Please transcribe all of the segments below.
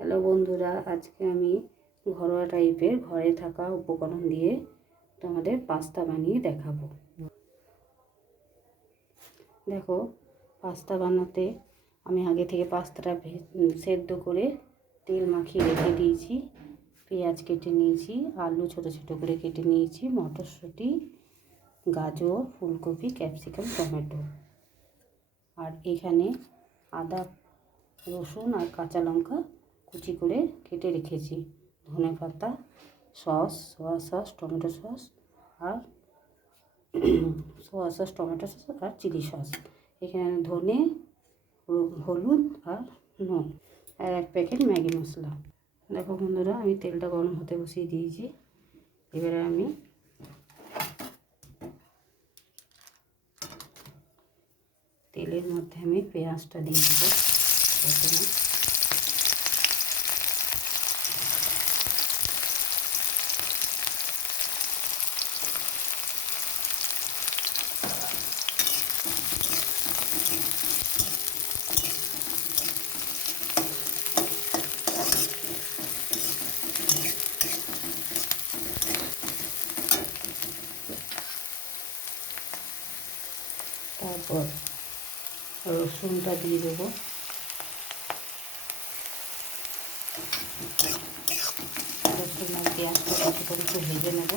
Hello বন্ধুরা, আজকে আমি ঘরোয়া টাইপের ঘরে থাকা উপকরণ দিয়ে তোমাদের পাস্তা বানিয়ে দেখাবো। দেখো, পাস্তা বানাতে আমি আগে থেকে পাস্তাটা সেদ্ধ করে তেল মাখিয়ে রেখে দিয়েছি। পেঁয়াজ কেটে নিয়েছি, আলু ছোটো ছোটো করে কেটে নিয়েছি, মটরশুঁটি, গাজর, ফুলকপি, ক্যাপসিকাম, টমেটো। আর এখানে আদা, রসুন আর কাঁচা লঙ্কা কুচি করে কেটে রেখেছি, ধনেপাতা, সয়া সস, টমেটো সস আর টমেটো সস আর চিলি সস। এখানে ধনে, হলুদ আর নুন আর 1 প্যাকেট ম্যাগি মশলা। দেখো বন্ধুরা, আমি তেলটা গরম হতে বসিয়ে দিয়েছি। এবারে আমি তেলের মধ্যে পেঁয়াজটা দিয়ে দেবো। তারপর রসুনটা দিয়ে দেবো। রসুন আর পেঁয়াজটা কিছুক্ষণ একটু ভেজে নেব।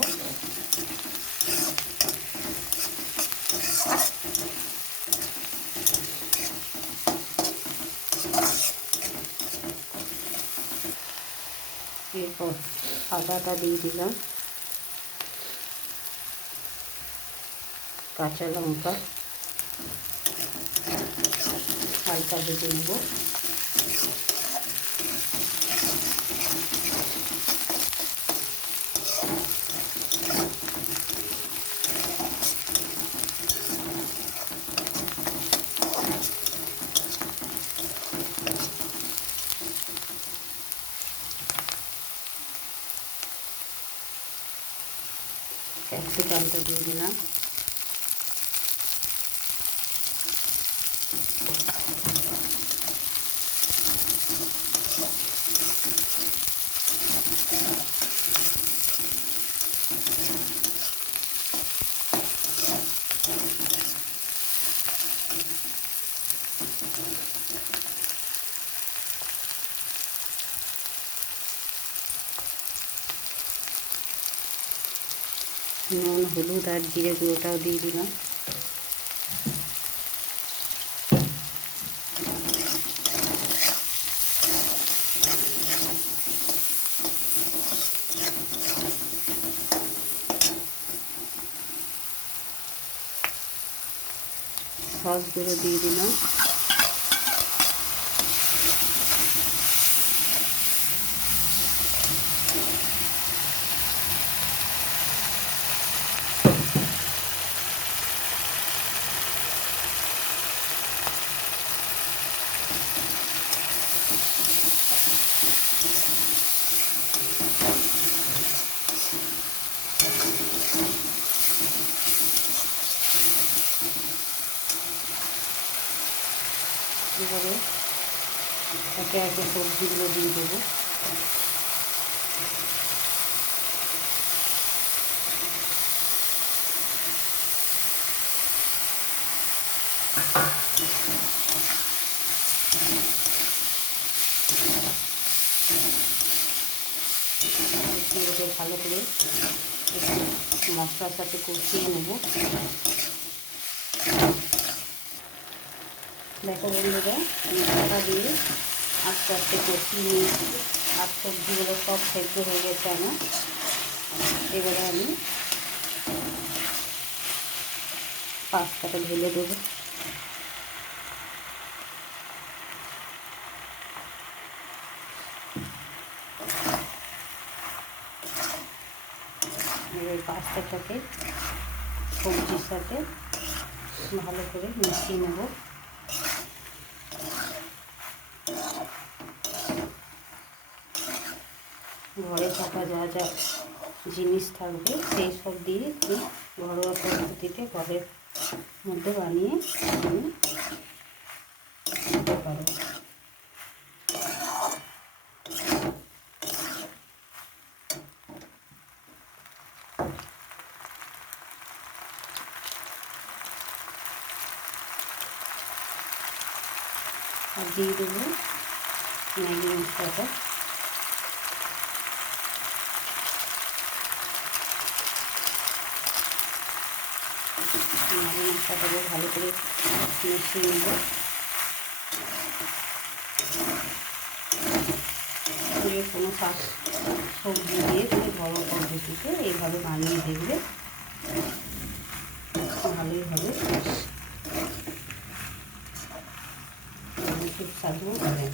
এরপর আদাটা দিয়ে দিলাম, কাঁচা লঙ্কা হালকা ভেজে নেব। ক্যাপসিকামটা দিয়ে দিলাম। নুন, হলুদ আর জিরে গুঁড়োটাও দিয়ে দিলাম। সসগুলো দিয়ে দিলাম। এবারে একে একে সবজিগুলো দিয়ে দেবো। এগুলোকে ভালো করে একটু মশলার সাথে কষিয়ে নেব। দেখো বন্ধুরা, মশলা দিয়ে আস্তে আস্তে কষিয়ে নিয়েছি আর সবজিগুলো সব সেদ্ধ হয়ে গেছে আমার। এবারে আমি পাস্তাটা ঢেলে দেবো। এবার পাস্তাটাকে সবজির সাথে ভালো করে মিশিয়ে নেব। ঘরে থাকা যা যা জিনিস থাকবে সেই সব দিয়ে একটু ঘরোয়া পদ্ধতিতে ঘরের মধ্যে বানিয়ে আমি খেতে পারবো। আর দিয়ে দেবো ম্যাগি মশলাটা। ম্যাগি মশলাটাকে ভালো করে মিশিয়ে নেব। যে কোনো শাক সবজি দিয়ে তুমি ঘরোয়া পদ্ধতিতে এইভাবে বানিয়ে দেখবে, ভালোই হবে, সুস্বাদু হবে।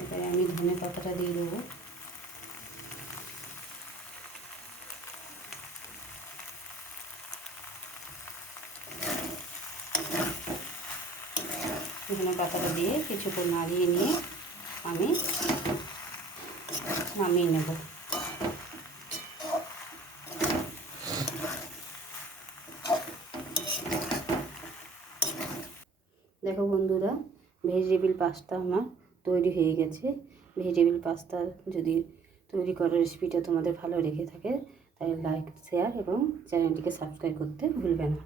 এবারে আমি ধনে পাতাটা দিয়ে দেবো। ধনে পাতাটা দিয়ে কিছুক্ষণ নাড়িয়ে নিয়ে আমি নামিয়ে নেব। দেখো বন্ধুরা, ভেজিটেবিল পাস্তা আমার তৈরি হয়ে গেছে। ভেজিটেবিল পাস্তা যদি তৈরি করার রেসিপিটা তোমাদের ভালো লেগে থাকে তাহলে লাইক, শেয়ার এবং চ্যানেলটিকে সাবস্ক্রাইব করতে ভুলবে না।